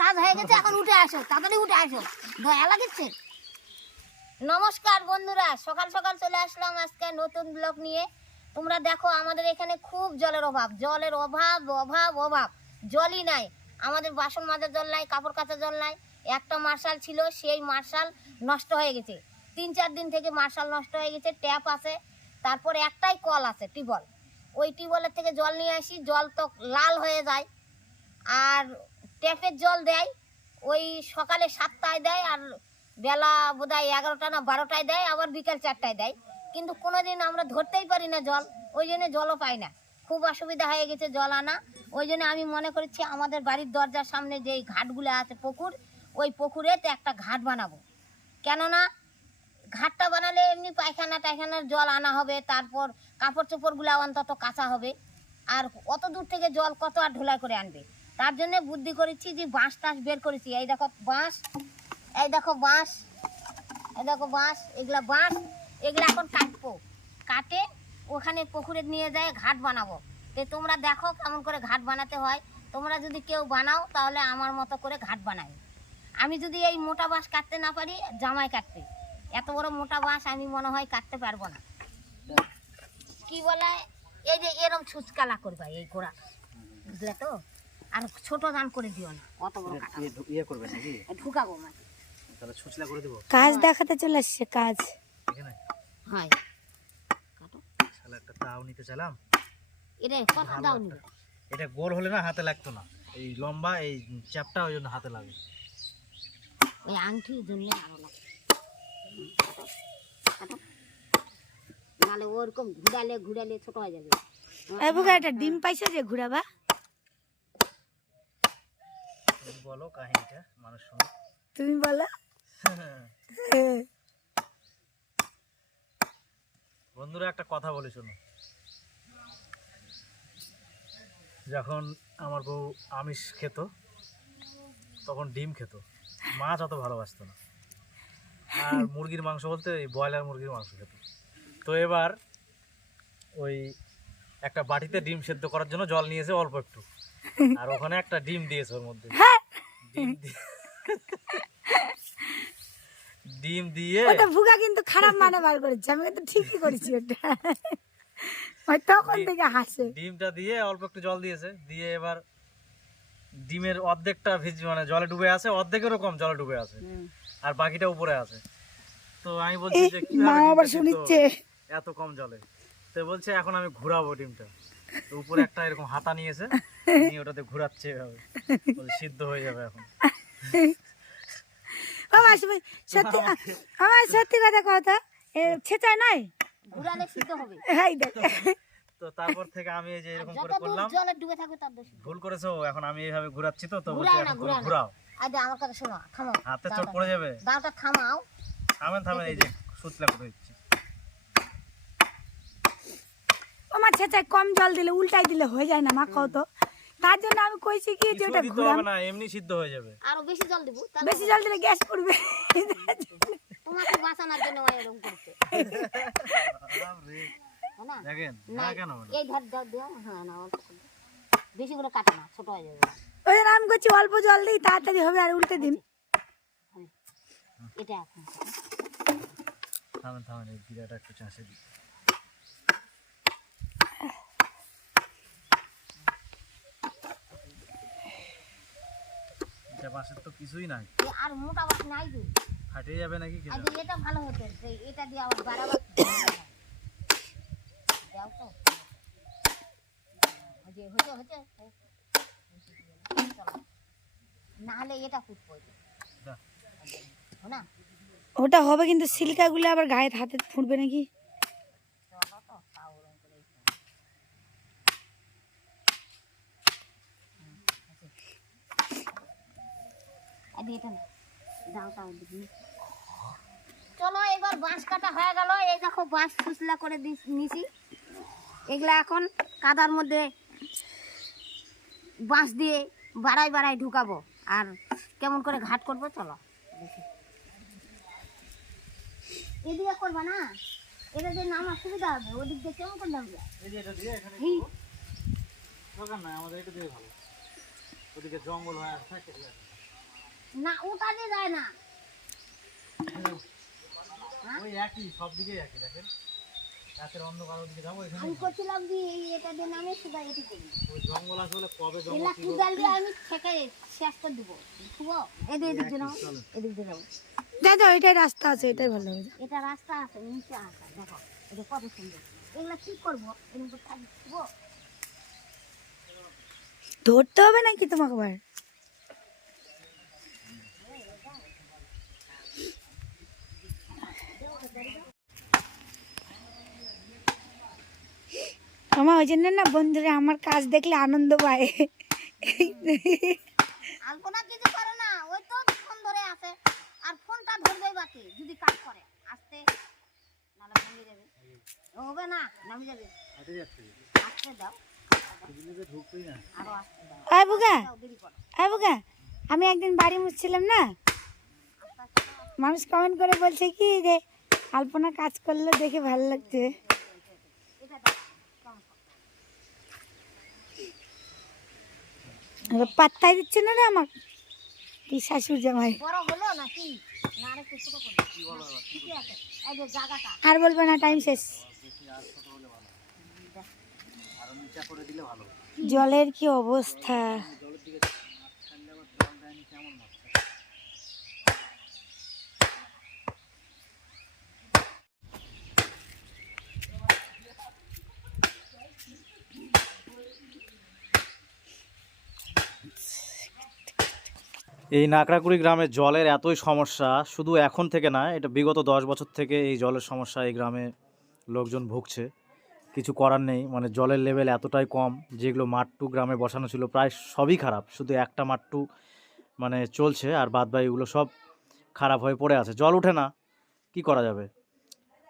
কাজ হয়ে গেছে, এখন উঠে আসো, তাড়াতাড়ি উঠে আসো। দয়া লাগছে নমস্কার বন্ধুরা, সকাল সকাল চলে আসলাম আজকে নতুন ব্লগ নিয়ে। তোমরা দেখো, আমাদের এখানে খুব জলের অভাব জলের অভাব অভাব অভাব। জলই নাই। আমাদের বাসন মাজার জল নাই, কাপড় কাচার জল নাই। একটা মার্শাল ছিল, সেই মার্শাল নষ্ট হয়ে গেছে। তিন চার দিন থেকে মার্শাল নষ্ট হয়ে গেছে, ট্যাপ আছে, তারপর একটাই কল আছে, টিউবওয়েল। ওই টিউবওয়েলের থেকে জল নিয়ে আসি, জল তো লাল হয়ে যায়। আর ট্যাপের জল দেয়, ওই সকালে সাতটায় দেয় আর বেলা বোধহয় এগারোটা না বারোটায় দেয়, আবার বিকাল চারটায় দেয়। কিন্তু কোনোদিন আমরা ধরতেই পারি না জল, ওই জন্য জলও পাই না। খুব অসুবিধা হয়ে গেছে জল আনা। ওই জন্য আমি মনে করছি আমাদের বাড়ির দরজার সামনে যেই ঘাটগুলো আছে, পুকুর, ওই পুকুরেতে একটা ঘাট বানাবো। কেননা ঘাটটা বানালে এমনি পায়খানা টায়খানার জল আনা হবে, তারপর কাপড় চোপড়গুলো অন্তত কাঁচা হবে। আর অত দূর থেকে জল কত আর ঢোলাই করে আনবে? তার জন্য বুদ্ধি করেছি যে বাঁশ টাস বের করেছি। এই দেখো বাঁশ, এই দেখো বাঁশ, এই দেখো বাঁশ, এগুলা বাঁশ, এগুলা এখন কাটবো। কাটে, ওখানে পুকুরে নিয়ে যায়, ঘাট বানাবো। তো তোমরা দেখো কেমন করে ঘাট বানাতে হয়। তোমরা যদি কেউ বানাও, তাহলে আমার মতো করে ঘাট বানাই আমি যদি এই মোটা বাঁশ কাটতে না পারি, জামাই কাটতে এত বড় মোটা বাঁশ আমি মনে হয় কাটতে পারব না। কি বলে? এই যে এরম ছুচকালা করবা, এই গোড়া বুঝলে তো? আর ছোট দান করে দিও না। অত বড় কাটা ইয়ে ইয়ে করবে নাকি? ঢুকাবো মানে তাহলে ছুচলা করে দিব। কাজ দেখাতে চলে আসছে কাজ। এখানে? হয়। কাটো। শালা একটা তাও নিতে চাইলাম। এটা কথা দাও নি এটা গোল হলে না হাতে লাগতো না। এই লম্বা এই চ্যাপটা ওই জন্য হাতে লাগে। ওই আংটির জন্য আরও লাগে। নাহলে ওরকম ঘুরালে ঘুরালে ছোট হয়ে যাবে। এই বুকা একটা ডিম পাইছো যে ঘুরাবা তুমি বলো কাহিনীটা মানুষ শুনে। তুমি বলো। বন্ধুরা একটা কথা বলি শোনো। যখন আমার বউ আমিষ খেত তখন ডিম খেত। মাছ অত ভালোবাসতো না। আর মুরগির মাংস বলতে এই ব্রয়লার মুরগির মাংস খেত। তো এবার ওই একটা বাটিতে ডিম সেদ্ধ করার জন্য জল নিয়েছে অল্প একটু। আর ওখানে একটা ডিম দিয়েছে ওর মধ্যে। ডিম দিয়ে। ওটা ভুগা কিন্তু খারাপ মানে বার করেছে। আমি কিন্তু ঠিকই করেছি ওটা। ওই তখন থেকে হাসে। ডিমটা দিয়ে অল্প একটু জল দিয়েছে। দিয়ে এবার ডিমের অর্ধেকটা ভিজ মানে জলে ডুবে আছে। অর্ধেকেরও কম জলে ডুবে আছে। আর বাকিটা উপরে আছে। তো আমি বলছি যে মা আবার শুনিচ্ছে। এত কম জলে? তো বলছে এখন আমি ঘুরাবো ডিমটা। তো উপরে একটা এরকম হাতা নিয়েছে। নিয়ে ওটাতে ঘুরাচ্ছে সিদ্ধ হয়ে যাবে এখন। আমার সবাই সত্যি আমার সত্যি কথা কথা ছেঁচা নাই? ঘুরালে সিদ্ধ হবে। এই দেখ। তো তারপর থেকে আমি এই যে এরকম করে করলাম জলে ডুবে থাকবে তার বেশি ভুল করেছ এখন আমি এইভাবে ঘুরাচ্ছি তো তো বলছে এখন তুমি ঘুরাও না। ঘুরাও। আজ আমার কথা শোনো থামো। হাতে চোট পড়ে যাবে। দাঁড়টা থামাও। থামেন থামেন এই যে সুতলা করে দিচ্ছি। আমার ছেঁচায় কম জল দিলে উল্টাই দিলে হয়ে যায় না মা কও তো। তার জন্য আমি কইছি কি যে ওটা দিতে হবে না এমনি সিদ্ধ হয়ে যাবে। আরও বেশি জল দিব বেশি জল দিলে গ্যাস করবে তোমাকে বাঁচানোর জন্য ওই এরকম করছে না? দেখেন না, কেন এই ধার ধার দেও হ্যাঁ না অল্প। বেশি করে কাটো না ছোট হয়ে যাবে। ওই জন্য আমি করছি অল্প জল দিই তাড়াতাড়ি হবে আর উল্টে দিন। এটা এখন। থামেন থামেন এই জিরাটা একটু চাষে দিই। বাঁশের তো কিছুই নাই। এ আর মোটা বাস নাই তো ফাটে যাবে নাকি আর কেটে যে এটা ভালো হতো যে এটা দিয়ে আবার বাড়াবার দাও তো। ওই যে হচ্ছে হচ্ছে চলো। না হলে এটা ফুটবো দা। না? ওটা হবে কিন্তু সিল্কাগুলো আবার গায়ে হাতে ফুটবে নাকি চলো তো তাও ওরকম করেই করো। হুম, আছে। আর দিয়ে এটা না। দাও তাও দিবি এবার বাঁশ কাটা হয়ে গেল। এই দেখো বাঁশ ফুসলা করে নিছি। এগুলা এখন কাদার মধ্যে বাঁশ দিয়ে বাড়াই বাড়াই ঢুকাবো। আর কেমন করে ঘাট করব চলো। দেখি। এদিকে করবা না? এটা যে নামার সুবিধা হবে ওদিক দিয়ে কেমন করে নামবে? এই যে এটা দিয়ে এখানে এই দরকার নাই আমাদের এটা দিয়ে ভালো। ওদিকে জঙ্গল হয়ে আসছে না। ওটা দিয়ে যায় না। ওই একই সব দিকে একই দেখেন? রাতের দিকে যাব এখানে আমি করছিলাম কি এই এটা দিয়ে নামে শুধু এটি করি। ওই জঙ্গল আসলে কবে জঙ্গল এলা কুদাল দিয়ে আমি ঠেকে শেষ করে দেবো। বুঝব এদিক এদিক দিয়ে নাও এদিক দিয়ে যাব যা যা এটাই রাস্তা আছে এটাই ভালো হবে। এটা রাস্তা আছে নিচে আসা দেখো। এটা কত সুন্দর। এগুলা কি করব? এরকম করে থাকব? ধরতে হবে নাকি তোমাকে আবার? আমার ওই জন্য না বন্ধুরা আমার কাজ দেখলে আনন্দ পায়। আলপনা কিছু করে না ওই তো ফোন ধরে আছে। আর ফোনটা ধরবে বাকি যদি কাজ করে। আসতে যাবে হবে না যাবে আসতে দাও। আমি একদিন বাড়ি মুছছিলাম না। মানুষ কমেন্ট করে বলছে কি যে আলপনা কাজ করলে দেখে ভালো লাগছে এটা দাও কেমন করো? এবার পাত্তাই দিচ্ছে না রে আমাকে। তুই শাশুড় জামাই। বড় হলো না আরেকটু ছোট করব ঠিকই আছে। এই যে জায়গাটা। আর বলব না টাইম শেষ। আরও নিচা করে দিলে ভালো। জলের কি অবস্থা জলের দিকে ঠান্ডা আবার জল দেয়নি কেমন মাছ এই নাকড়াকুড়ি গ্রামে জলের এতই সমস্যা, শুধু এখন থেকে না, এটা বিগত দশ বছর থেকে এই জলের সমস্যা এই গ্রামে লোকজন ভুগছে। কিছু করার নেই মানে জলের লেভেল এতটাই কম, যেগুলো মাট্টু গ্রামে বসানো ছিল, প্রায় সবই খারাপ। শুধু একটা মাট্টু মানে চলছে, আর বাদ বাকিগুলো সব খারাপ হয়ে পড়ে আছে। জল ওঠে না, কি করা যাবে?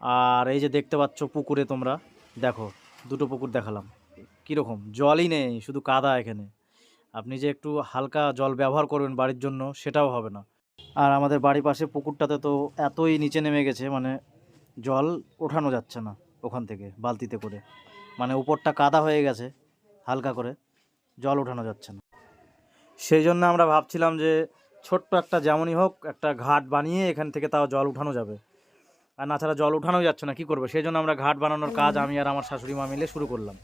আর এই যে দেখতে পাচ্ছ পুকুরে তোমরা, দেখো, দুটো পুকুর দেখালাম। কীরকম? জলই নেই, শুধু কাদা এখানে। আপনি যে একটু হালকা জল ব্যবহার করবেন বাড়ির জন্য, সেটাও হবে না। আর আমাদের বাড়ির পাশে পুকুরটাতে তো এতই নিচে নেমে গেছে মানে জল ওঠানো যাচ্ছে না ওখান থেকে বালতিতে করে। মানে উপরটা কাদা হয়ে গেছে হালকা করে, জল ওঠানো যাচ্ছে না। সেই জন্য আমরা ভাবছিলাম যে ছোট্ট একটা যেমনই হোক একটা ঘাট বানিয়ে এখান থেকে তাও জল উঠানো যাবে। আর না ছাড়া জল উঠানো যাচ্ছে না, কি করবে? সেই জন্য আমরা ঘাট বানানোর কাজ আমি আর আমার শাশুড়ি মা মিলে শুরু করলাম।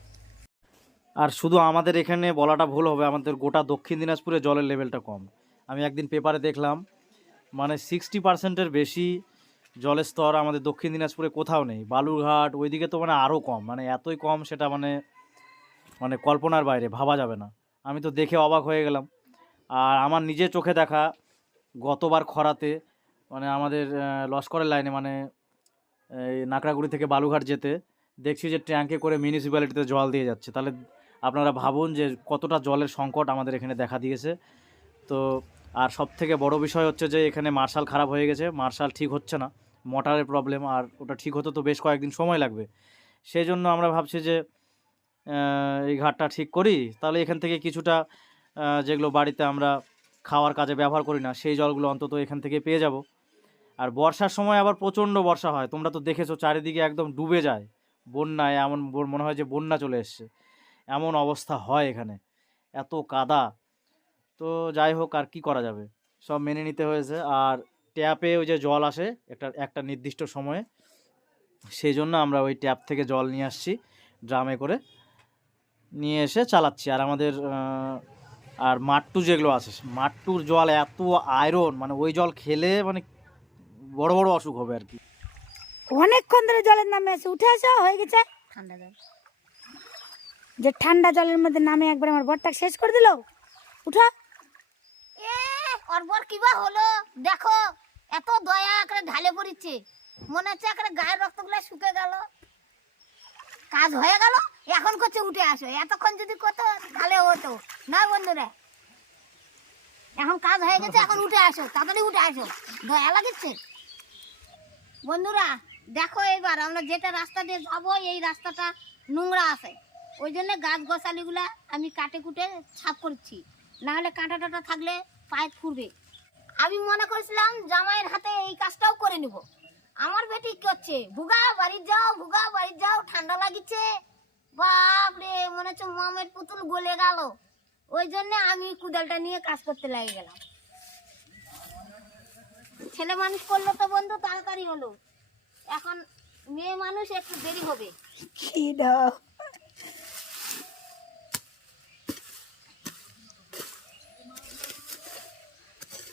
আর শুধু আমাদের এখানে বলাটা ভুল হবে, আমাদের গোটা দক্ষিণ দিনাজপুরে জলের লেভেলটা কম। আমি একদিন পেপারে দেখলাম মানে সিক্সটি পার্সেন্টের বেশি জলের স্তর আমাদের দক্ষিণ দিনাজপুরে কোথাও নেই। বালুরঘাট, ওইদিকে তো মানে আরও কম মানে এতই কম সেটা মানে মানে কল্পনার বাইরে, ভাবা যাবে না। আমি তো দেখে অবাক হয়ে গেলাম। আর আমার নিজের চোখে দেখা গতবার খরাতে মানে আমাদের লস্করের লাইনে মানে এই নাকড়াগুড়ি থেকে বালুঘাট যেতে, দেখছি যে ট্যাঙ্কে করে মিউনিসিপ্যালিটিতে জল দিয়ে যাচ্ছে। তাহলে আপনারা ভাবুন যে কতটা জলের সংকট আমাদের এখানে দেখা দিয়েছে। তো আর সব থেকে বড় বিষয় হচ্ছে যে এখানে মার্শাল খারাপ হয়ে গেছে, মার্শাল ঠিক হচ্ছে না, মোটরের প্রবলেম আর ওটা ঠিক হতে তো বেশ কয়েকদিন সময় লাগবে। সেই জন্য আমরা ভাবছি যে এই ঘাটটা ঠিক করি, তাহলে এখান থেকে কিছুটা যেগুলো বাড়িতে আমরা খাওয়ার কাজে ব্যবহার করি না, সেই জলগুলো অন্তত এখান থেকে পেয়ে যাব। আর বর্ষার সময় আবার প্রচণ্ড বর্ষা হয়, তোমরা তো দেখেছ চারিদিকে একদম ডুবে যায়, বন্যায় এমন মনে হয় যে বন্যা চলে এসছে। এমন অবস্থা হয় এখানে। এত কাদা। তো যাই হোক, আর কি করা যাবে? সব মেনে নিতে হয়েছে। আর ট্যাপে ওই যে জল আসে, একটা একটা নির্দিষ্ট সময়ে। সেই জন্য আমরা ওই ট্যাপ থেকে জল নিয়ে আসছি, ড্রামে করে। নিয়ে এসে চালাচ্ছি। আর আমাদের আর মাট্টু যেগুলো আছে, মাট্টুর জল এত আয়রন মানে ওই জল খেলে মানে বড় বড় অসুখ হবে আর কি। অনেকক্ষণ ধরে জলের নামে আছে। উঠে আসো হয়ে গেছে। ঠান্ডা জল। যে ঠান্ডা জলের মধ্যে নামে একবার আমার বরটা শেষ করে দিল? উঠা। এ অর্বর কিবা হলো? দেখো, এত দয়া করে ঢালে পড়িচ্ছে মনে হচ্ছে একেবারে গায়ের রক্তগুলো শুকে গেল। কাজ হয়ে গেল, এখন করছে উঠে আসো। এতক্ষণ যদি কত তাহলে হতো। না বন্ধুরা? এখন কাজ হয়ে গেছে, এখন উঠে আসো, তাড়াতাড়ি উঠে আসো। দয়া লাগিচ্ছে? বন্ধুরা, দেখো এবার আমরা যেটা রাস্তা দিয়ে যাব, এই রাস্তাটা নোংরা আছে। ওই জন্য গাছ গছালিগুলা আমি কাটে কুটে ছাপ করছি। না হলে কাঁটা টাটা থাকলে পায়ে ফুরবে। আমি মনে করেছিলাম জামাইয়ের হাতে এই কাজটাও করে নিব। আমার বেটি করছে ভুগা, বাড়ি যাও, ভুগা, বাড়ি যাও, ঠান্ডা লাগিচ্ছে বাপ রে মনে হচ্ছে মামের পুতুল গলে গেল। ওই জন্য আমি কুদালটা নিয়ে কাজ করতে লেগে গেলাম। ছেলে মানুষ করল তো বন্ধু, তাড়াতাড়ি হলো। এখন মেয়ে মানুষ একটু দেরি হবে। দাও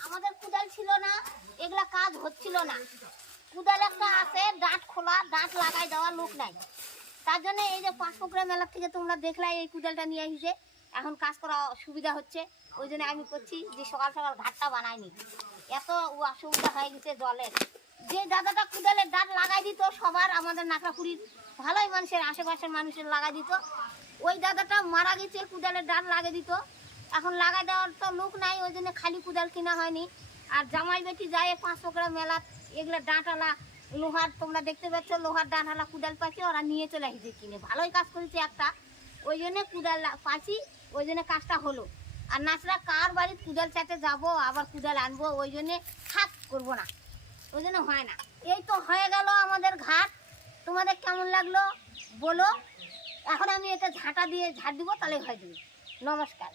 আমাদের কুদাল ছিল না এগুলা হচ্ছিল না। কুদাল একটা আছে ডাঁট খোলা ডাঁট লাগাই দেওয়া লোক নাই। তার জন্য এই যে পাঁচপুকুরা মেলার থেকে তোমরা দেখলে, এই কুদালটা নিয়ে এসেছে এখন কাজ করা সুবিধা হচ্ছে। ওই জন্য আমি করছি যে সকাল সকাল ঘাটটা বানাইনি এত অসুবিধা হয়ে গেছে জলের। যে দাদাটা কুদালের ডাঁট লাগাই দিত, সবার আমাদের নাকড়াপুরির ভালোই মানুষের, আশেপাশের মানুষের লাগাই দিত। ওই দাদাটা মারা গেছে কুদালের ডাঁট লাগিয়ে দিত। এখন লাগাই দেওয়ার তো লোক নাই, ওই জন্য খালি কুদাল কিনা হয়নি। আর জামাই বেটি যায় পাঁচ পকড়া মেলা, এগুলো ডাঁটালা, লোহার, তোমরা দেখতে পাচ্ছ, লোহার ডাঁটালা কুদাল পাচ্ছি ওরা নিয়ে চলে আসছে কিনে। ভালোই কাজ করেছে একটা। ওই জন্য কুদাল পাচ্ছি ওই জন্য কাজটা হলো। আর নাচরা, কার বাড়ির কুদাল চাতে যাব, আবার কুদাল আনব, ওই জন্যে থাক করব না। ওই জন্য হয় না। এই তো হয়ে গেল আমাদের ঘাট। তোমাদের কেমন লাগল? বলো। এখন আমি এটা ঝাঁটা দিয়ে ঝাড় দিব, তাহলে হয়ে যাবে। নমস্কার।